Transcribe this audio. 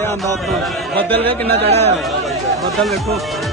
ਲਿਆਂਦਾ ਉੱਥੇ ਬੱਦਲ ਵੇ ਕਿੰਨਾ ਚੜਿਆ ਹੈ ਬੱਦਲ ਵੇਖੋ